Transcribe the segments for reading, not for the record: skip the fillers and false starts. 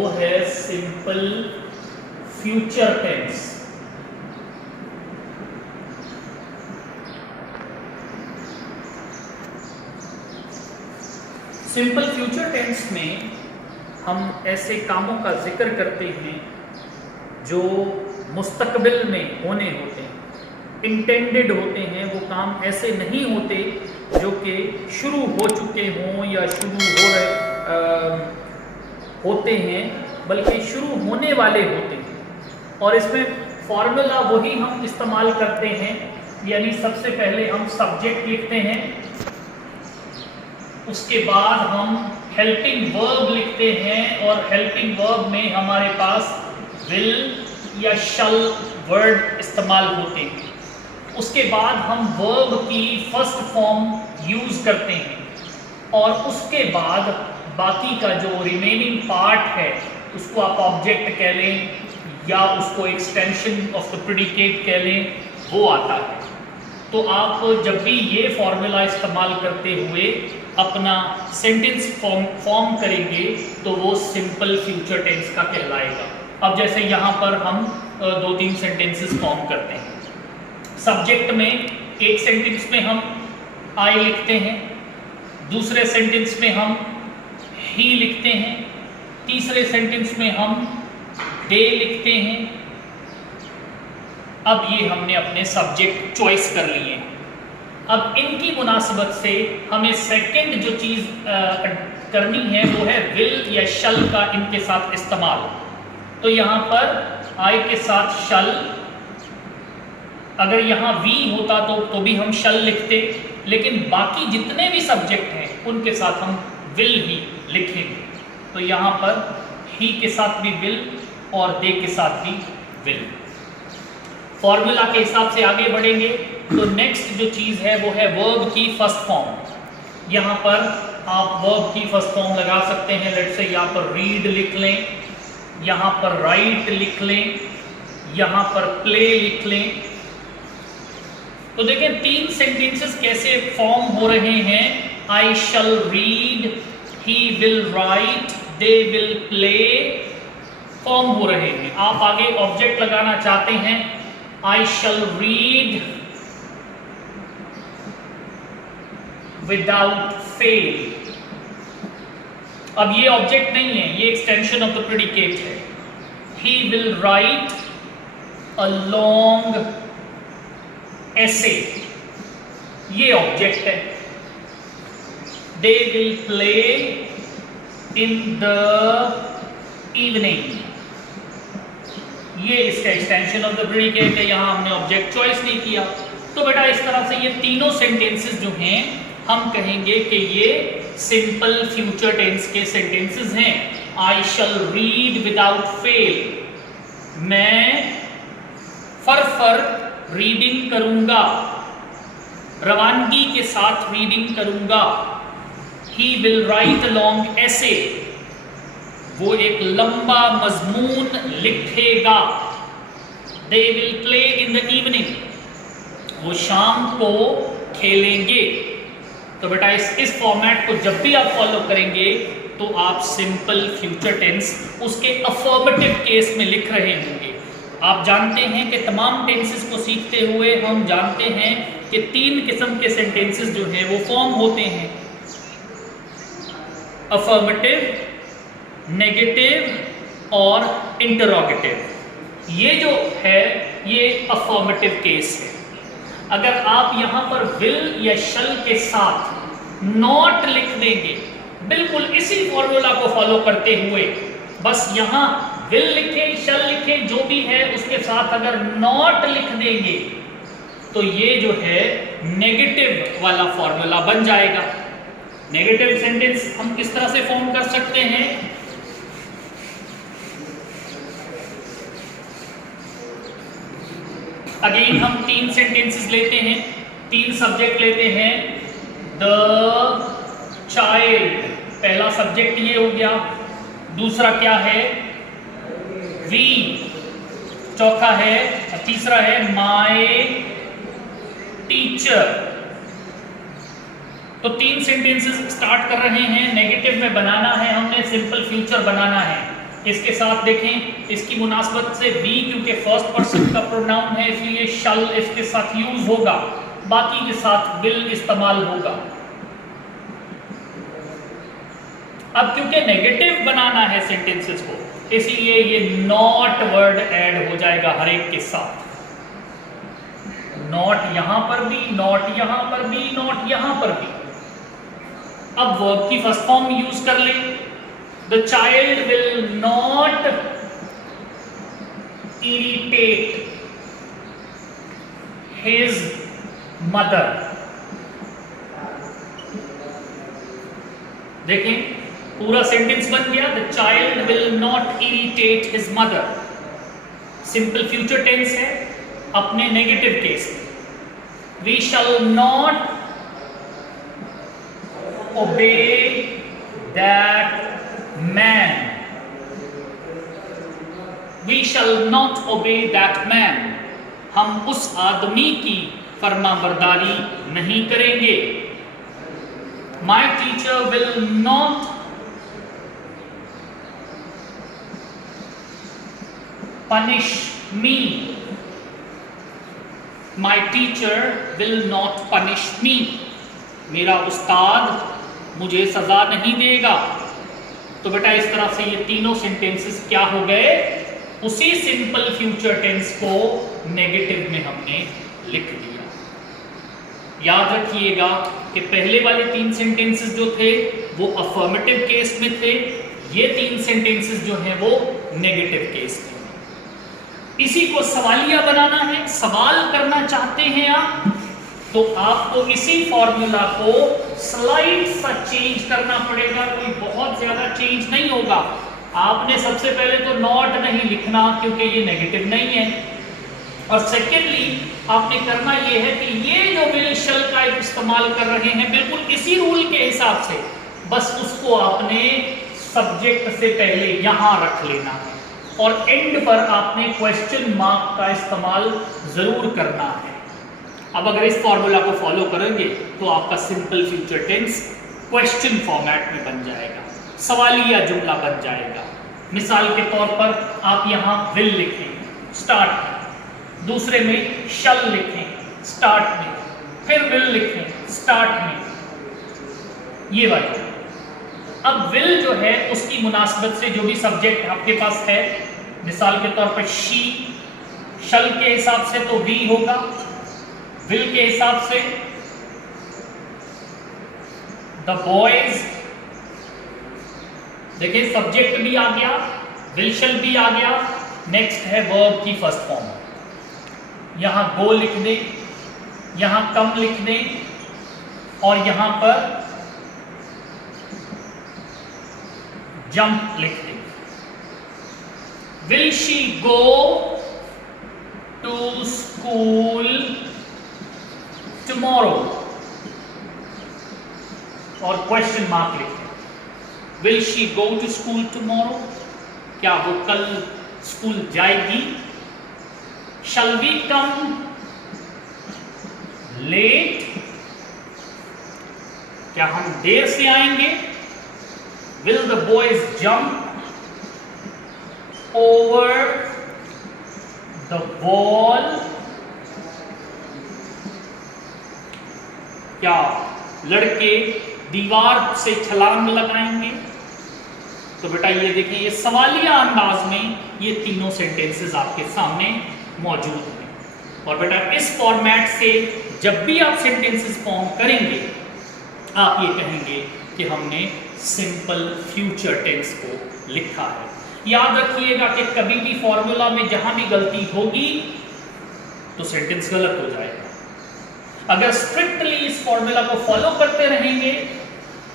वो है simple future tense. Simple future tense में हम ऐसे कामों का जिक्र करते हैं जो मुस्तकबिल में होने होते हैं, इंटेंडेड होते हैं। वो काम ऐसे नहीं होते जो कि शुरू हो चुके हों या शुरू होते हैं, बल्कि शुरू होने वाले होते हैं। और इसमें फॉर्मूला वही हम इस्तेमाल करते हैं, यानी सबसे पहले हम सब्जेक्ट लिखते हैं, उसके बाद हम हेल्पिंग वर्ब लिखते हैं, और हेल्पिंग वर्ब में हमारे पास विल या शल वर्ड इस्तेमाल होते हैं। उसके बाद हम वर्ब की फर्स्ट फॉर्म यूज करते हैं, और उसके बाद बाकी का जो रिमेनिंग पार्ट है उसको आप ऑब्जेक्ट कह लें या उसको एक्सटेंशन ऑफ द प्रेडिकेट कह लें, वो आता है। तो आप जब भी ये फॉर्मूला इस्तेमाल करते हुए अपना सेंटेंस फॉर्म करेंगे तो वो सिंपल फ्यूचर टेंस का कहलाएगा। अब जैसे यहाँ पर हम 2-3 सेंटेंसेस फॉर्म करते हैं। सब्जेक्ट में एक सेंटेंस में हम आई लिखते हैं, दूसरे सेंटेंस में हम ही लिखते हैं, तीसरे सेंटेंस में हम दे लिखते हैं। अब ये हमने अपने सब्जेक्ट चॉइस कर लिए हैं। अब इनकी मुनासबत से हमें सेकंड जो चीज़ करनी है वो है विल या शल का इनके साथ इस्तेमाल। तो यहाँ पर आई के साथ शल, अगर यहाँ वी होता तो भी हम शल लिखते, लेकिन बाकी जितने भी सब्जेक्ट हैं उनके साथ हम विल ही लिखेंगे। तो यहाँ पर ही के साथ भी विल और दे के साथ भी विल। फॉर्मूला के हिसाब से आगे बढ़ेंगे तो नेक्स्ट जो चीज़ है वो है वर्ब की फर्स्ट फॉर्म। यहाँ पर आप वर्ब की फर्स्ट फॉर्म लगा सकते हैं। लेट्स से यहाँ पर रीड लिख लें, यहाँ पर राइट लिख लें, यहाँ पर प्ले लिख लें। तो देखें 3 सेंटेंसेस कैसे फॉर्म हो रहे हैं। I shall read, he will write, they will play form हो रहे हैं। आप आगे ऑब्जेक्ट लगाना चाहते हैं, I shall read without fail. अब ये ऑब्जेक्ट नहीं है, ये एक्सटेंशन ऑफ द प्रेडिकेट है। ही विल राइट अ लॉन्ग ऐसे, ये ऑब्जेक्ट है। दे will play in the evening, ये इसका एक्सटेंशन ऑफ द प्रेडिकेट है। यहां हमने ऑब्जेक्ट चॉइस नहीं किया। तो बेटा इस तरह से ये तीनों सेंटेंसेस जो हैं हम कहेंगे कि ये सिंपल फ्यूचर टेंस के सेंटेंसेस हैं। I shall read without fail, मैं फर रीडिंग करूंगा, रवानगी के साथ रीडिंग करूंगा। ही विल राइट अ लॉन्ग ऐसे, वो एक लंबा मजमून लिखेगा। दे will play in the evening, वो शाम को खेलेंगे। तो बेटा इस फॉर्मेट को जब भी आप फॉलो करेंगे तो आप सिंपल फ्यूचर टेंस उसके अफर्मेटिव केस में लिख रहे होंगे। आप जानते हैं कि तमाम टेंसेस को सीखते हुए हम जानते हैं कि 3 किस्म के सेंटेंसेस जो हैं वो फॉर्म होते हैं, अफर्मेटिव, नेगेटिव और इंटरोगेटिव। ये जो है ये अफर्मेटिव केस है। अगर आप यहाँ पर विल या शल के साथ नॉट लिख देंगे, बिल्कुल इसी फॉर्मूला को फॉलो करते हुए, बस यहाँ विल लिखे, शल लिखे, जो भी है उसके साथ अगर नॉट लिख देंगे तो ये जो है नेगेटिव वाला फॉर्मूला बन जाएगा। नेगेटिव सेंटेंस हम किस तरह से फॉर्म कर सकते हैं? अगेन हम 3 सेंटेंसेस लेते हैं, 3 सब्जेक्ट लेते हैं। द चाइल्ड, पहला सब्जेक्ट ये हो गया। दूसरा क्या है? वी। चौथा है, तीसरा है माय टीचर। तो 3 सेंटेंसेस स्टार्ट कर रहे हैं। नेगेटिव में बनाना है हमने, सिंपल फ्यूचर बनाना है। इसके साथ देखें, इसकी मुनासबत से वी क्योंकि फर्स्ट पर्सन का प्रोनाउन है इसलिए शल इसके साथ यूज होगा, बाकी के साथ विल इस्तेमाल होगा। अब क्योंकि नेगेटिव बनाना है सेंटेंसेस को, इसलिए ये नॉट वर्ड ऐड हो जाएगा हर एक के साथ। नॉट यहां पर भी, नॉट यहां पर भी, नॉट यहां पर भी। अब वर्ब की फर्स्ट फॉर्म यूज कर ले। The child will not irritate his mother. देखें पूरा सेंटेंस बन गया, The child will not irritate his mother। Simple future tense है अपने नेगेटिव केस में। We shall not obey that man। We shall not obey that man। हम उस आदमी की फरमाबरदारी नहीं करेंगे। My teacher will not punish me। My teacher will not punish me। मेरा उस्ताद मुझे सजा नहीं देगा। तो बेटा इस तरह से ये तीनों सेंटेंसेस क्या हो गए, उसी सिंपल फ्यूचर टेंस को नेगेटिव में हमने लिख दिया। याद रखिएगा कि पहले वाले 3 सेंटेंसेस जो थे वो अफर्मेटिव केस में थे, ये 3 सेंटेंसेस जो हैं वो नेगेटिव केस में। इसी को सवालिया बनाना है, सवाल करना चाहते हैं आप, तो आपको इसी फॉर्मूला को स्लाइड सा चेंज करना पड़ेगा। कोई बहुत ज्यादा चेंज नहीं होगा। आपने सबसे पहले तो नॉट नहीं लिखना क्योंकि ये नेगेटिव नहीं है, और सेकेंडली आपने करना ये है कि ये जो विल शल का इस्तेमाल कर रहे हैं बिल्कुल इसी रूल के हिसाब से, बस उसको आपने सब्जेक्ट से पहले यहां रख लेना है, और एंड पर आपने क्वेश्चन मार्क का इस्तेमाल जरूर करना है। अब अगर इस फॉर्मूला को फॉलो करेंगे तो आपका simple future tense question format में बन जाएगा, सवालिया जुमला बन जाएगा। मिसाल के तौर पर आप यहां विल लिखें स्टार्ट में, दूसरे में शल लिखें स्टार्ट में, फिर विल लिखें स्टार्ट में, ये वाला। अब विल जो है उसकी मुनासबत से जो भी सब्जेक्ट आपके पास है, मिसाल के तौर पर शी, शल के हिसाब से तो वी होगा, विल के हिसाब से द बॉयज। देखिए सब्जेक्ट भी आ गया, विल शल भी आ गया। नेक्स्ट है वर्ब की फर्स्ट फॉर्म। यहां गो लिख दें, यहां कम लिख दें, और यहां पर जंप लिख दें। Will she go to school tomorrow, और क्वेश्चन मार्क लिखें। Will she go to school tomorrow, क्या वो कल स्कूल जाएगी? शल वी कम लेट, क्या हम देर से आएंगे? Will the boys jump over the wall, क्या लड़के दीवार से छलांग लगाएंगे? तो बेटा ये देखिए, ये सवालिया अंदाज में ये तीनों सेंटेंसेस आपके सामने मौजूद हैं। और बेटा इस फॉर्मेट से जब भी आप सेंटेंसेस फॉर्म करेंगे आप ये कहेंगे कि हमने सिंपल फ्यूचर टेंस को लिखा है। याद रखिएगा कि कभी भी फॉर्मूला में जहां भी गलती होगी तो सेंटेंस गलत हो जाएगा। अगर स्ट्रिक्टली इस फॉर्मूला को फॉलो करते रहेंगे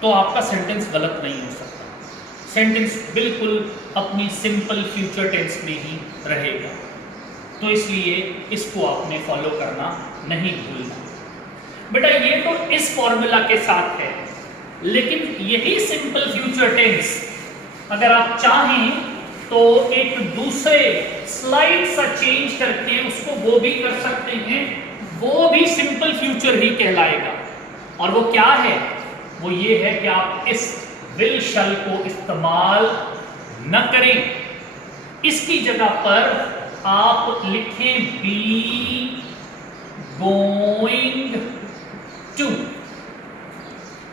तो आपका सेंटेंस गलत नहीं हो सकता। सेंटेंस बिल्कुल अपनी सिंपल फ्यूचर टेंस में ही रहेगा। तो इसलिए इसको आपने फॉलो करना नहीं भूलना। बेटा ये तो इस फॉर्मूला के साथ है, लेकिन यही सिंपल फ्यूचर टेंस अगर आप चाहें तो एक दूसरे स्लाइड सा चेंज करके उसको वो भी कर सकते हैं, वो भी सिंपल फ्यूचर ही कहलाएगा। और वो क्या है? वो ये है कि आप इस विल शल को इस्तेमाल न करें। इसकी जगह पर आप लिखें बी गोइंग टू,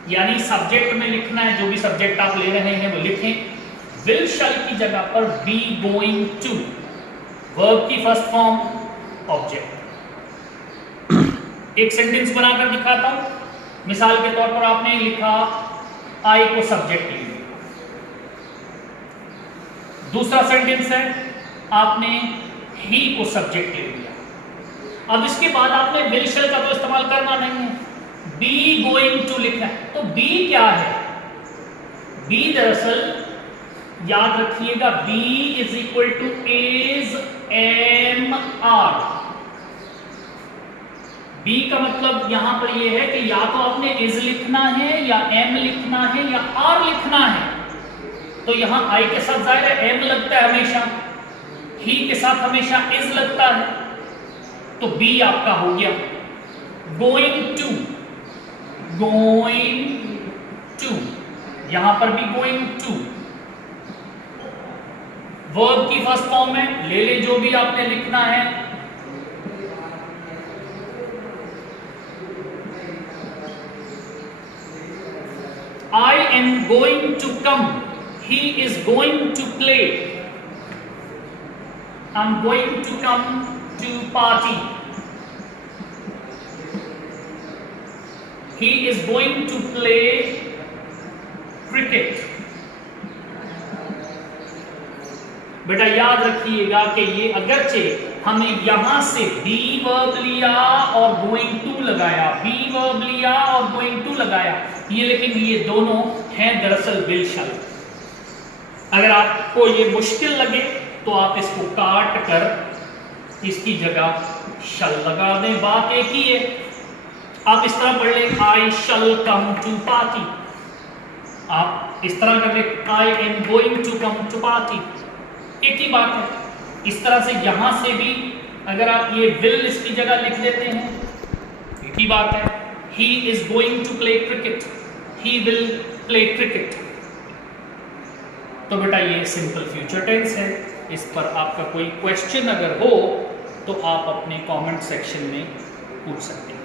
यानी सब्जेक्ट में लिखना है, जो भी सब्जेक्ट आप ले रहे हैं वो लिखें। विल शैल की जगह पर बी गोइंग टू, वर्ब की फर्स्ट फॉर्म ऑब्जेक्ट। एक सेंटेंस बनाकर दिखाता हूं। मिसाल के तौर पर आपने लिखा आई को सब्जेक्ट ले लिया। दूसरा सेंटेंस है आपने ही को सब्जेक्ट ले लिया। अब इसके बाद आपने विल शैल का तो इस्तेमाल करना नहीं है, बी गोइंग टू लिखना है। तो बी क्या है? बी दरअसल याद रखिएगा, B is equal to is M R. B का मतलब यहां पर यह है कि या तो आपने इज लिखना है, या एम लिखना है, या आर लिखना है। तो यहां आई के साथ जाहिर है एम लगता है हमेशा, ही के साथ हमेशा इज लगता है। तो बी आपका हो गया गोइंग टू, गोइंग टू, यहां पर भी गोइंग टू। वर्ब की फर्स्ट फॉर्म में ले ले जो भी आपने लिखना है। I am going to come. He is going to play. I'm going to come to party. He is going to play cricket. बेटा याद रखिएगा कि ये अगरचे हमने यहां से बी वर्ब लिया और गोइंग टू लगाया, बी वर्ब लिया और गोइंग टू लगाया, ये लेकिन ये दोनों हैं दरअसल विल शैल। अगर आपको ये मुश्किल लगे तो आप इसको काट कर इसकी जगह शल लगा दें, बात एक ही है। आप इस तरह पढ़ लें आई शल कम टू पार्टी, आप इस तरह कर लें I am going to come to party, एक ही बात है। इस तरह से यहां से भी अगर आप ये विल इसकी जगह लिख देते हैं, एक ही बात है। He is going to play cricket, he will play cricket. तो बेटा ये सिंपल फ्यूचर टेंस है। इस पर आपका कोई क्वेश्चन अगर हो तो आप अपने कमेंट सेक्शन में पूछ सकते हैं।